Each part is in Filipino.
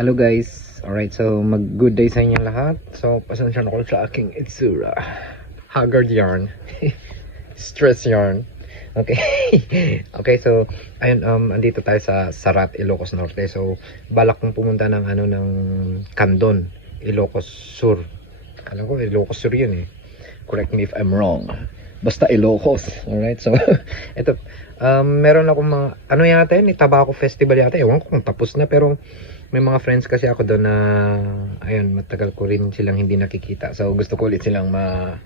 Hello guys. Alright, so mag good day sa inyong lahat. So, pasensya na ko sa aking itsura. Haggard yarn. Stress yarn. Okay. okay, so ayun um andito tayo sa Sarat, Ilocos Norte. So, balak kong pumunta ng ano ng Candon, Ilocos Sur. Alam ko Ilocos Sur 'yun eh. Correct me if I'm wrong. Basta Ilocos. Alright, so ito um, meron akong mga ano yata yun, Tabaco Festival yata. Ewan ko kung tapos na pero may mga friends kasi ako doon na ayun matagal ko rin silang hindi nakikita. So gusto ko ulit silang ma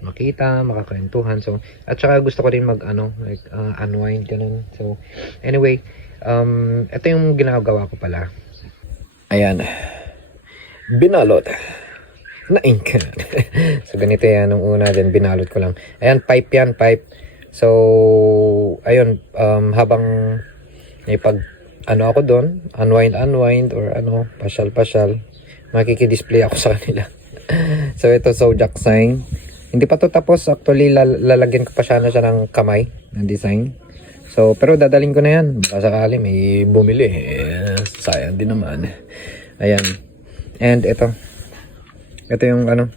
makita makakwentuhan. So at saka gusto ko rin mag ano like uh, unwind ganun. So anyway um ito yung ginagawa ko pala. Ayan. Binalot. Na inkan so ganito yan. Nung una din binalot ko lang. Ayan pipe yan pipe. So ayun um habang may pag ano ako doon, unwind, unwind, or ano, pasyal, pasyal, makikidisplay ako sa kanila. so, ito, zodiac sign. Hindi pa to tapos, actually, lal- lalagyan ko pa siya na siya ng kamay, ng design. So, pero dadaling ko na yan. Baka sakali, may bumili. Eh, sayang din naman. Ayan. And ito. Ito yung ano,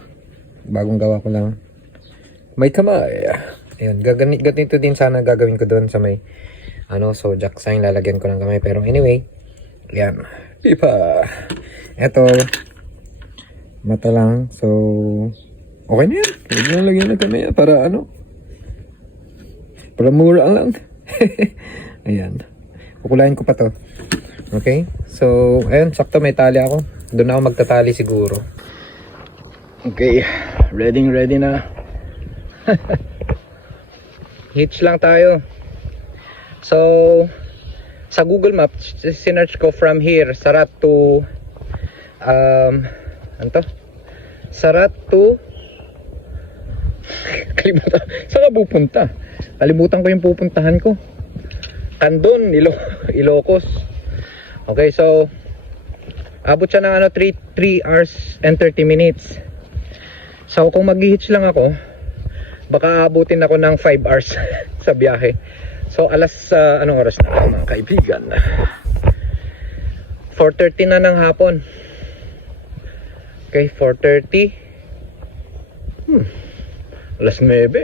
bagong gawa ko lang. May kamay. Ayan, gaganit, ganito din sana gagawin ko doon sa may ano, so jack sign lalagyan ko ng kamay. Pero anyway, yan. Pipa. Ito, mata lang. So, okay na yan. Huwag na lagyan ng kamay para ano. Para mura lang. Ayan. Kukulayan ko pa to. Okay? So, ayun, sakto may tali ako. Doon ako magtatali siguro. Okay. Ready, ready na. Hitch lang tayo. So, sa Google Maps, sinearch ko from here, Sarat to, um, ano to? Sarat to, kalimutan, saan ka pupunta? Kalimutan ko yung pupuntahan ko. Candon, Ilo Ilocos. Okay, so, abot siya ng ano, 3, 3 hours and 30 minutes. So, kung mag-hitch lang ako, baka abutin ako ng 5 hours sa biyahe. So alas uh, anong oras na mga kaibigan? 4:30 na ng hapon. Okay, 4:30. Hmm. Alas 9.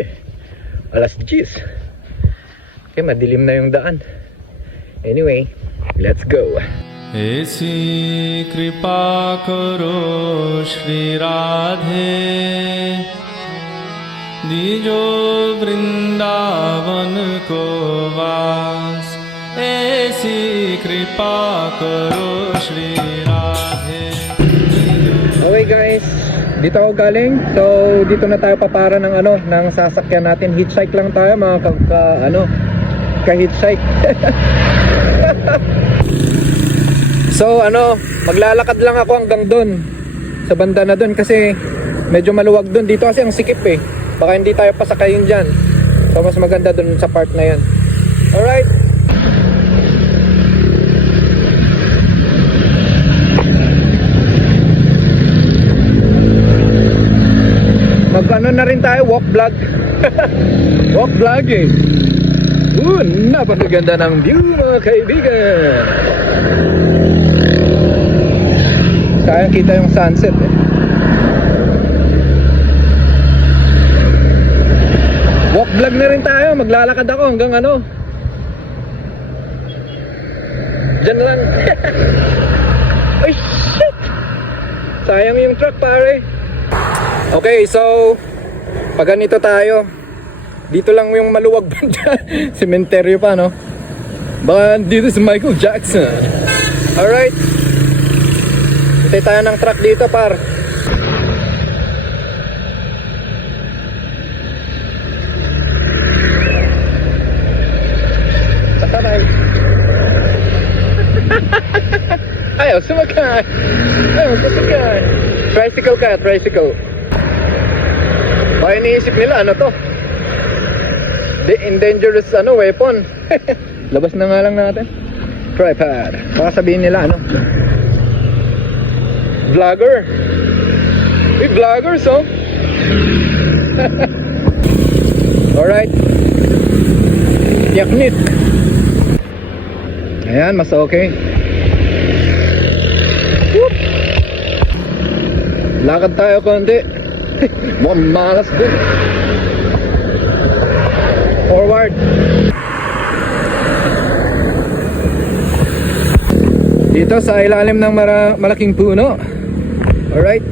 Alas 10. Okay, madilim na yung daan. Anyway, let's go. ऐसी कृपा करो श्री राधे दीजो वृंदावन को वास ऐसी कृपा करो श्री Radhe Okay guys, dito ako galing. So dito na tayo papara ng ano, ng sasakyan natin. Hitchhike lang tayo mga ka, ka- ano, ka-hitchhike. so ano, maglalakad lang ako hanggang doon. Sa banda na doon kasi medyo maluwag doon. Dito kasi ang sikip eh. Baka hindi tayo pasakayin diyan. So mas maganda doon sa part na 'yan. Alright. Mag ano na rin tayo, walk vlog. walk vlog eh. Uh, napakaganda ng view mga kaibigan. Sayang kita yung sunset eh. Walk vlog na rin tayo, maglalakad ako hanggang ano. Diyan lang. Ay shit! Sayang yung truck pare. Okay, so pag ganito tayo, dito lang yung maluwag banda. Cementerio pa, no? Baka dito si Michael Jackson. Alright. Hintay tayo ng truck dito, par. Sasabay. Ayaw, sumakay. Ayaw, sumakay. Tricycle ka, tricycle. Baka iniisip nila, ano to? The dangerous ano, weapon. Labas na nga lang natin. Tripod. Baka sabihin nila, ano? Vlogger. Uy, vloggers, oh. Alright. Yaknit. Ayan, mas okay. Lakad tayo konti. Mukhang malas dun. Forward. Dito sa ilalim ng malaking puno. Alright.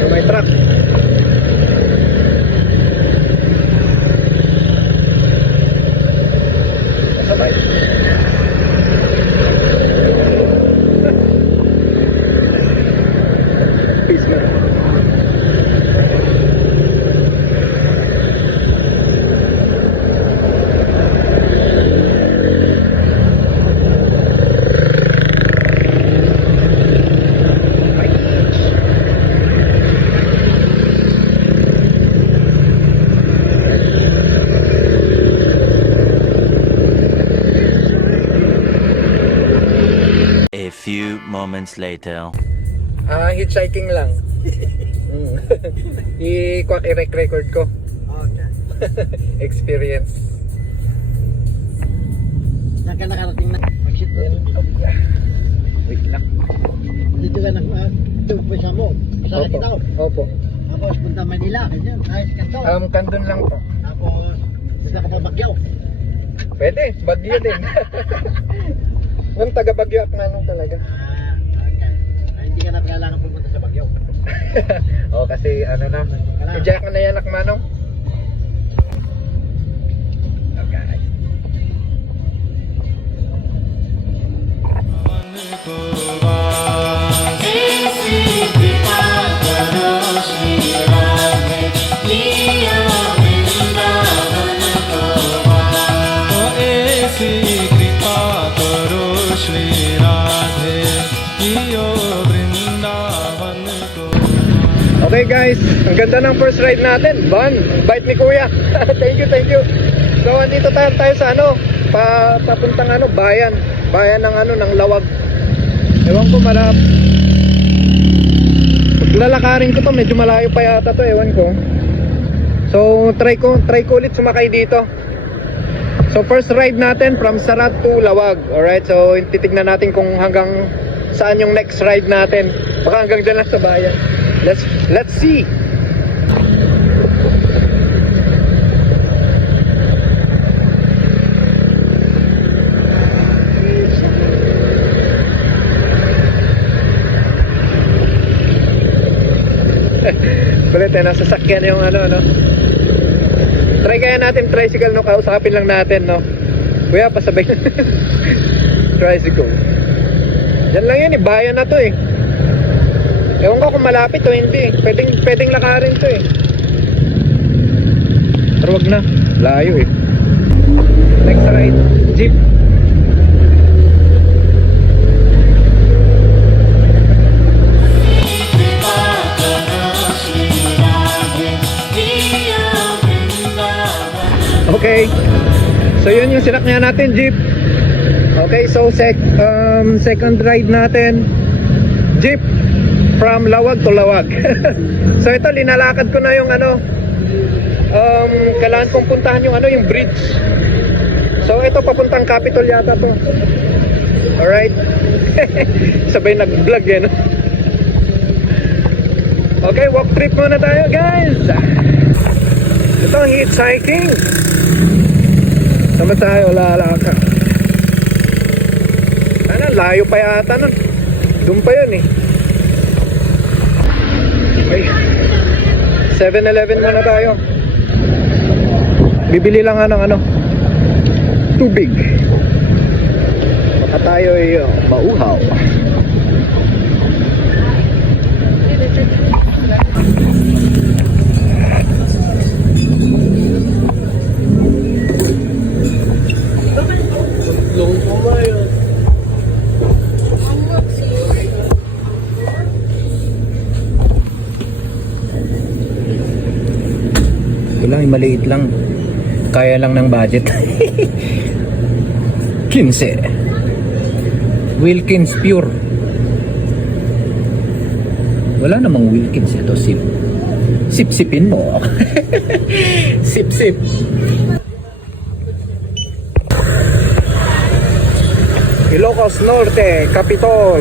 So, may truck. Sabay. Peace man. A few moments later. Ah, hitchhiking lang. Mm. I-quack i-record ko. Okay. Experience. Saan ka nakarating na? Mag-shit Wait lang. Dito ka nag... Tumpisa mo. Sa Opo. kita Opo. Tapos punta Manila. Ganyan. Ayos ka to. Um, kandun lang po. Tapos... Punta ka pa Bagyaw. Pwede, Bagyo din. Ang taga Bagyo at manong talaga. Ah. Ah, hindi ka na kailangan pumunta sa Bagyaw. oh, kasi ano na. Ijak mo na yan, Akmanong. Okay. Guys, ang ganda ng first ride natin. Van, bite ni Kuya. thank you, thank you. So, andito tayo, tayo sa ano, pa, papuntang ano, bayan. Bayan ng ano, ng Lawag. Ewan ko, marap. Lalakarin ko to, medyo malayo pa yata to, ewan ko. So, try ko, try ko ulit sumakay dito. So, first ride natin from Sarat to Lawag. Alright, so titignan natin kung hanggang saan yung next ride natin. Baka hanggang dyan lang sa bayan. Let's let's see. Kulit eh, nasa sakyan yung ano, no? Try kaya natin tricycle, no? Kausapin lang natin, no? Kuya, pasabay Tricycle. Yan lang yan, eh. Bayan na to, eh. Ewan ko kung malapit o hindi. Pwedeng, pwedeng lakarin to, eh. Pero wag na. Layo, eh. Next ride, jeep. Okay. So yun yung sinakyan natin jeep. Okay, so sec um, second ride natin jeep from Lawag to Lawag. so ito linalakad ko na yung ano um kailangan kong puntahan yung ano yung bridge. So ito papuntang Capitol yata to. Alright. Sabay nag-vlog yan. Okay, walk trip muna tayo guys. Ito ang hitchhiking. Sama tayo, lalaka. Sana, layo pa yata nun. Doon pa yun eh. Okay. 7-Eleven muna tayo. Bibili lang nga ng ano. Tubig. Baka tayo ay uh, mauhaw. Ay maliit lang. Kaya lang ng budget. 15. Wilkins Pure. Wala namang Wilkins ito. Sip. Sip-sipin mo. Sip-sip. Ilocos Norte, Capitol.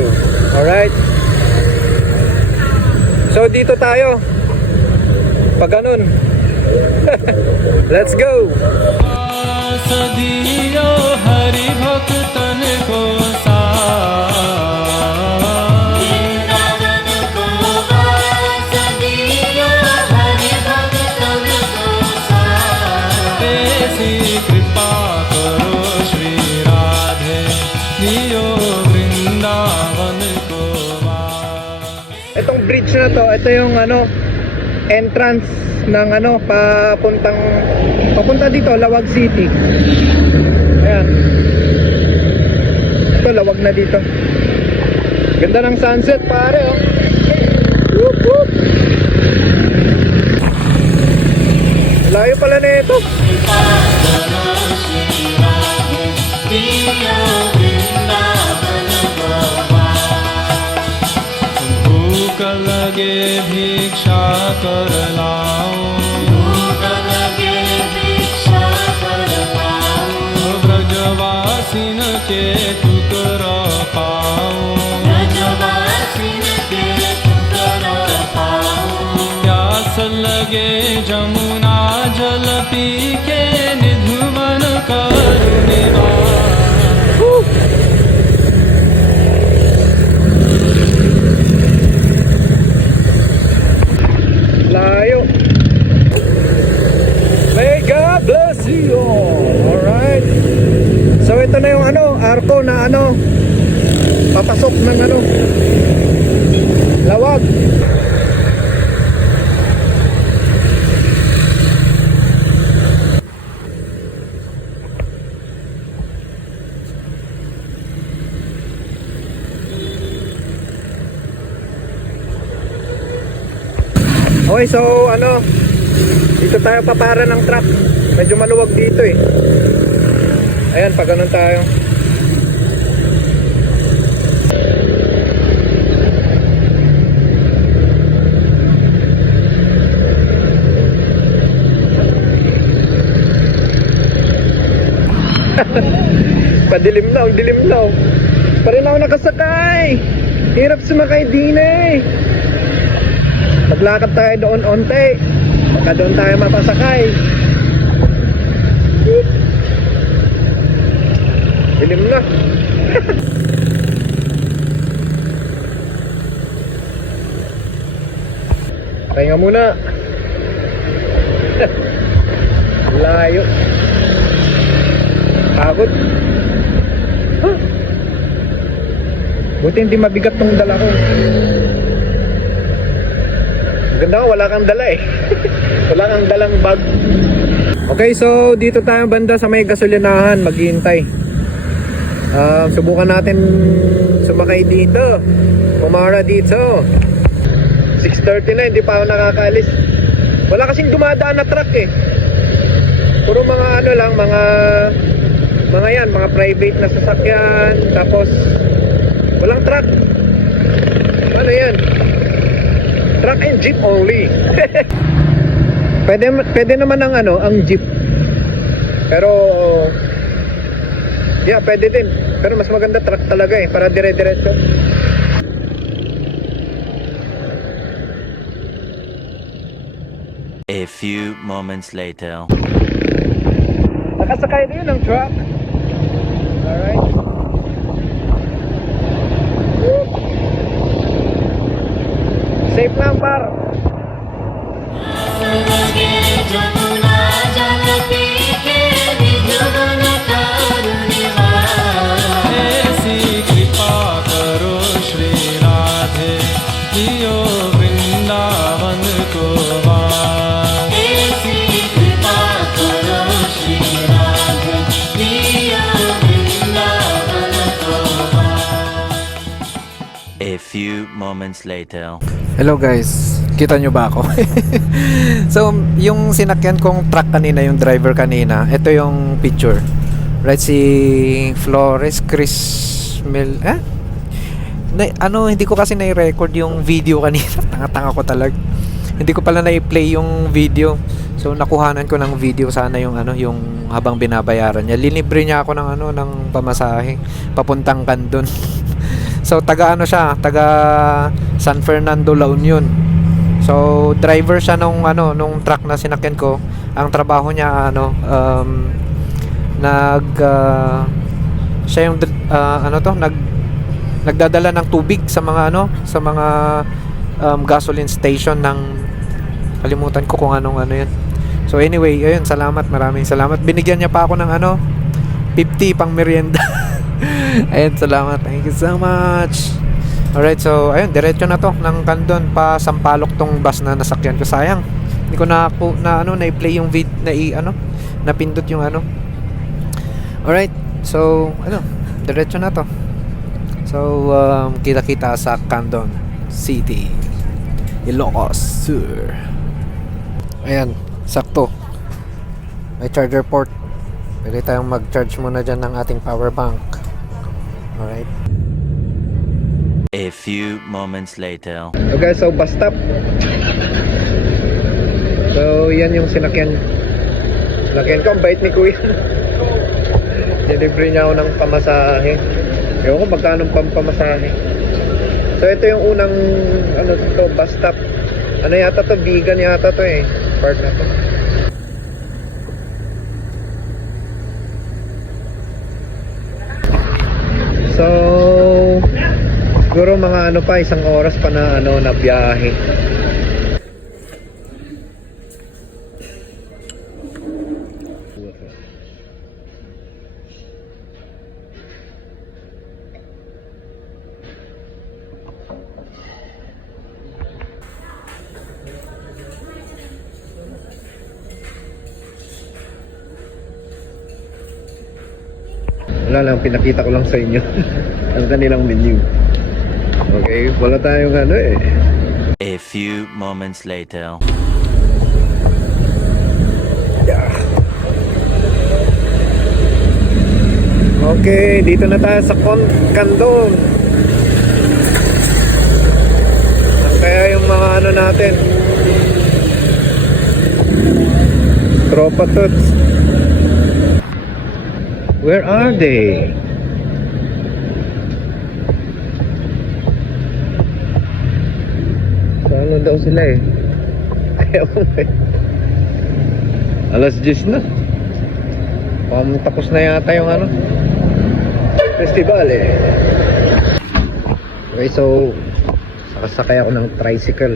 Alright? So dito tayo. Pag ganun. Let's go! सदियो हरि भक्तन को सा ऐसी कृपा करो श्री राधे जियो वृंदावन को वास Itong bridge na to, ito yung ano, entrance ng ano, papuntang, papunta dito, Lawag City. Ayan. Ito, lawag na dito. Ganda ng sunset, pare, oh. Whoop, whoop. Layo pala na ito. लगे भिक्षा कर लाओ। ब्रजवासिन के टुकर पाओ। प्यास लगे जमुना जल पी के ito na yung ano, arko na ano, papasok ng ano, lawag. Okay, so ano, dito tayo papara ng truck. Medyo maluwag dito eh. Ayan, pag ganun tayo. Padilim na, dilim na. oh. Pa rin ako nakasakay. Hirap sumakay din eh. Maglakad tayo doon onte. Baka doon tayo mapasakay. Dilim na. Pahinga muna. Layo. Pagod. Huh? Buti hindi mabigat tong dala ko. Ganda ko, wala kang dala eh. wala kang dalang bag. Okay, so dito tayo banda sa may gasolinahan, maghihintay. Ah, subukan natin sumakay dito. Pumara dito. 6.30 na, hindi pa ako nakakaalis. Wala kasing dumadaan na truck eh. Puro mga ano lang, mga mga yan, mga private na sasakyan. Tapos, walang truck. Ano yan? Truck and jeep only. pwede, pwede naman ang ano, ang jeep. Pero, yeah, pwede din. Pero mas maganda truck talaga eh, para dire-diretso. A few moments later. Nakasakay din ng truck. Alright. Safe lang par. Moments later. Hello guys, kita nyo ba ako? so, yung sinakyan kong truck kanina, yung driver kanina, ito yung picture. Right, si Flores Chris Mel... Eh? Na, ano, hindi ko kasi na-record yung video kanina. Tanga-tanga ko talaga. Hindi ko pala na-play yung video. So, nakuhanan ko ng video sana yung ano, yung habang binabayaran niya. Linibre niya ako ng ano ng pamasahe papuntang Candon. so taga ano siya, taga San Fernando La Union. So driver siya nung ano nung truck na sinakyan ko. Ang trabaho niya ano um, nag ah, siya yung ah, ano to nag nagdadala ng tubig sa mga ano sa mga um, gasoline station ng kalimutan ko kung anong ano yun so anyway ayun salamat maraming salamat binigyan niya pa ako ng ano 50 pang merienda ayun salamat. Thank you so much. Alright so ayun diretso na to ng Candon pa Sampaloc tong bus na nasakyan ko. Sayang. Hindi ko na ako na ano na i-play yung vid na i ano napindot yung ano. Alright so ano diretso na to. So um, kita-kita sa Candon City. Ilocos Sur. Ayan sakto. May charger port. Pwede tayong mag-charge muna dyan ng ating power bank alright A few moments later. Okay, so bus stop. So, yan yung sinakyan. Sinakyan ko. Ang bait ni Kuya. Delivery niya ako ng pamasahe. Ewan ko magkano pang pamasahe. So, ito yung unang ano to, bus stop. Ano yata to? Vegan yata to eh. Part na to. So, siguro mga ano pa, isang oras pa na ano na biyahe. Wala lang, pinakita ko lang sa inyo ang kanilang menu. Okay, wala tayong ano eh. A few moments later. Okay, dito na tayo sa. Saan kaya yung mga ano natin? Tropa Tots. Where are they? Na daw sila eh? Ayaw mo eh. Alas 10 na. Um, tapos na yata yung ano festival eh. Okay, so sakasakay ako ng tricycle.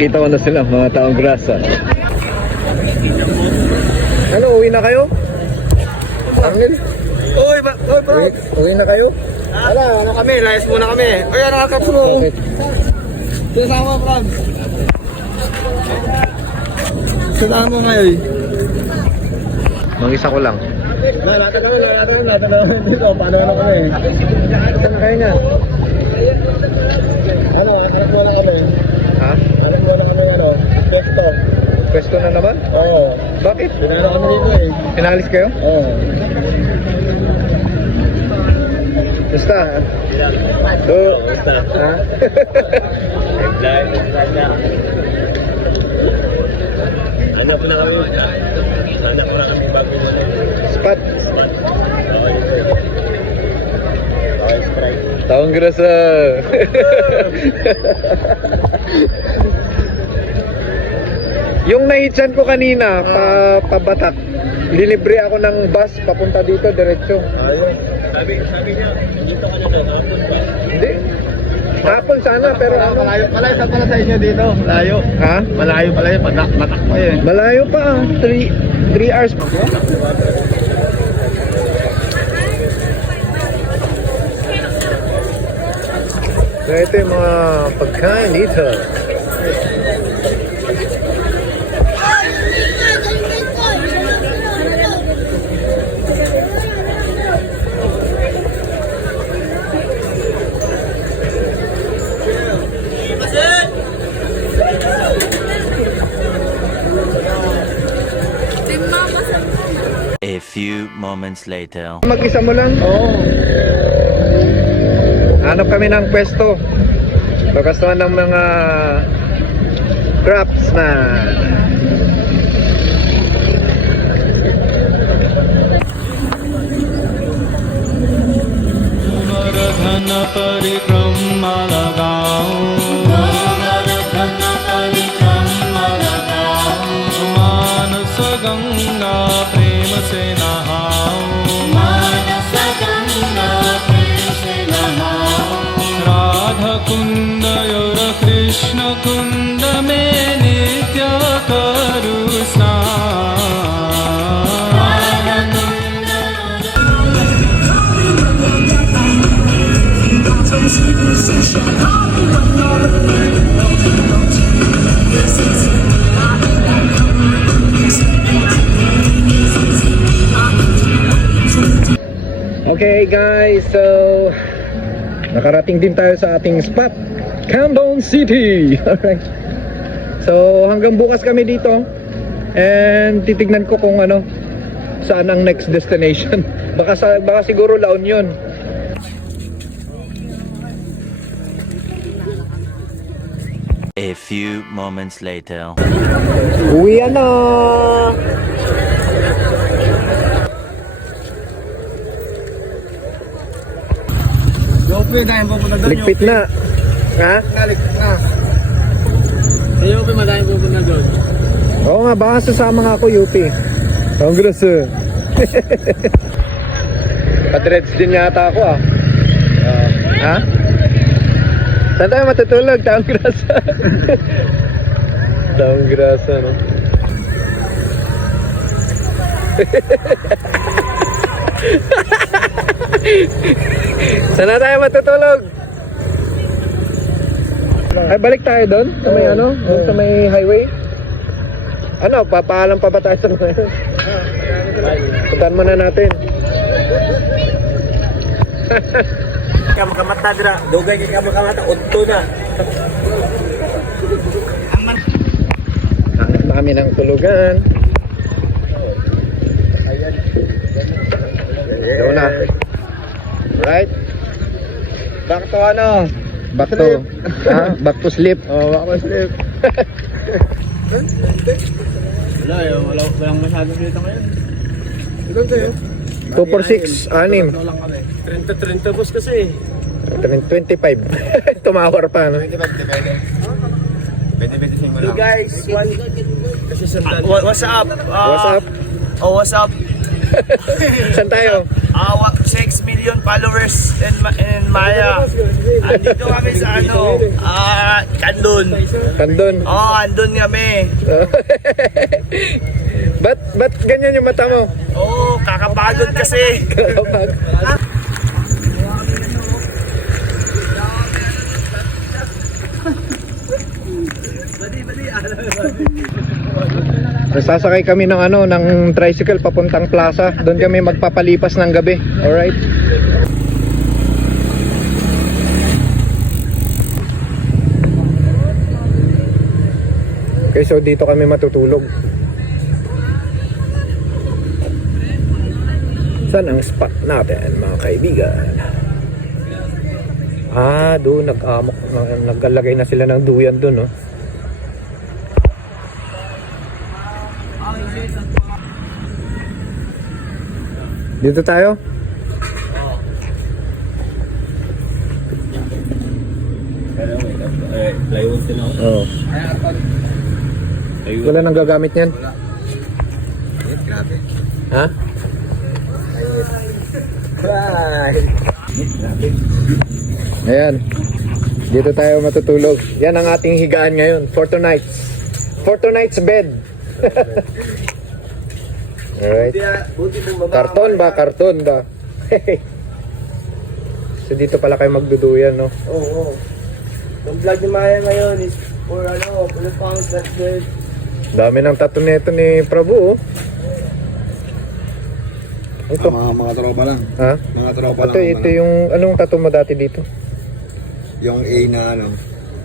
Nakita ko na sila, mga taong grasa. Ano, uwi na kayo? Angel? Uy, ba, uy, bro. Uwi, uwi na kayo? Wala, ano kami, layas muna kami. Uy, ano ka mo? Bakit? Sasama, Brad. Sasama mo ngayon. Mag-isa ko lang. Nalata naman, nalata naman, nalata naman. Dito, paano na kami? Saan kayo na? Ano, hanap mo na kami. Ha? Hanap mo na kami, ano, pesto. Pwesto na naman? Oo. Bakit? Pinala kami dito eh. Pinalis kayo? Oo. Basta? So, Basta. ha? Hanap na kami. Hanap na kami bago na. Spot. Okay, Okay, strike. Taong grasa. yung nahitsan ko kanina, pa, pabatak. Lilibre ako ng bus papunta dito, diretso. Ayun. Sabi, sabi niya, dito ka na na, hapon ba? Hindi. Hapon sana, pero ano? Malayo, malayo sa pala sa inyo dito. Malayo. Ha? Malayo pala yun, patak, matak pa yun. Malayo pa, 3 3 hours pa. So ito yung mga pagkain dito. few moments later. Mag-isa mo lang? Oo. Hanap kami ng pwesto. Pagkastuhan ng mga craftsman. धन परिक्रमा लगाओ कृष्ण कुंड में नित्य करू स्नान Okay guys, so nakarating din tayo sa ating spot, Camden City. Alright. So hanggang bukas kami dito and titignan ko kung ano saan ang next destination. Baka sa baka siguro La Union. A few moments later. Uwi na. Ligpit na. Ha? Naligpit na. Sa Yopi, madami pupunta doon. Oo nga, baka sasama nga ako UP. Congress eh. Pa-dreads din yata ako ah. Ah, ha? Saan tayo matutulog? Taong grasa. Taong grasa, no? Saan na tayo matutulog? Ay, balik tayo doon? Sa may ano? Doon sa may highway? Ano, papaalam pa ba tayo sa mga Puntahan muna natin. Kaya makamata dira. Dugay kaya makamata. Unto na. Hanap na kami ng tulugan. Ikaw na. Right? Back to ano? Back to, ha? Back to sleep. Oh, back to sleep. Wala yun. Wala, walang masyadong dito ngayon. 2 for 6, anim. Wala lang kami. 30-30 boss kasi. 25. Tumawar pa, no? Hey guys, one... Kasi sandali. what's up? Uh, What's up? Oh, what's up? Saan tayo? Uh, 6 million followers in, in Maya. Andito kami sa ano, ah, Kandun. Kandun. Oh, andun kami. ba't, ba't ganyan yung mata mo? Oh, kakapagod kasi. Kapag... Sasakay kami ng ano ng tricycle papuntang plaza. Doon kami magpapalipas ng gabi. All right? Okay, so dito kami matutulog. Saan ang spot natin, mga kaibigan? Ah, doon nag-amok, nag- naglalagay na sila ng duyan doon, no? Dito tayo? Layon sila. Oo. Wala nang gagamit niyan? Grabe. Ha? Right. Ayan. Dito tayo matutulog. Yan ang ating higaan ngayon. For tonight's. For tonight's bed. Alright. Baba. Karton ba? Karton ba? so dito pala kayo magduduyan, no? Oo. Oh, Yung vlog ni Maya ngayon is for ano, the pounds that good. Dami ng tattoo nito ni Prabhu oh. Ito. Ah, mga, mga tropa lang. Ha? Mga tropa ito, lang. Ito ano. yung, anong tattoo mo dati dito? Yung A na ano,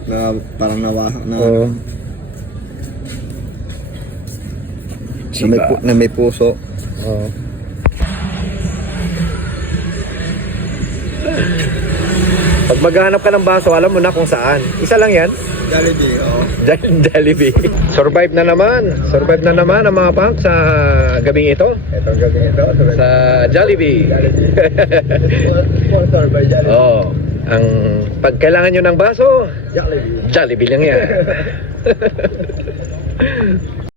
na parang nawa, na Oo. Ano. Na may, pu- na may puso. Oo. Pag maghanap ka ng baso, alam mo na kung saan. Isa lang yan? Jollibee, oh. Jol- Jollibee. Survive na naman. Survive na naman ang mga punk sa gabing ito. Itong gabi ito. Sa Jollibee. Sponsor by Jollibee. Oo. ang pag kailangan nyo ng baso, Jollibee. Jollibee lang yan.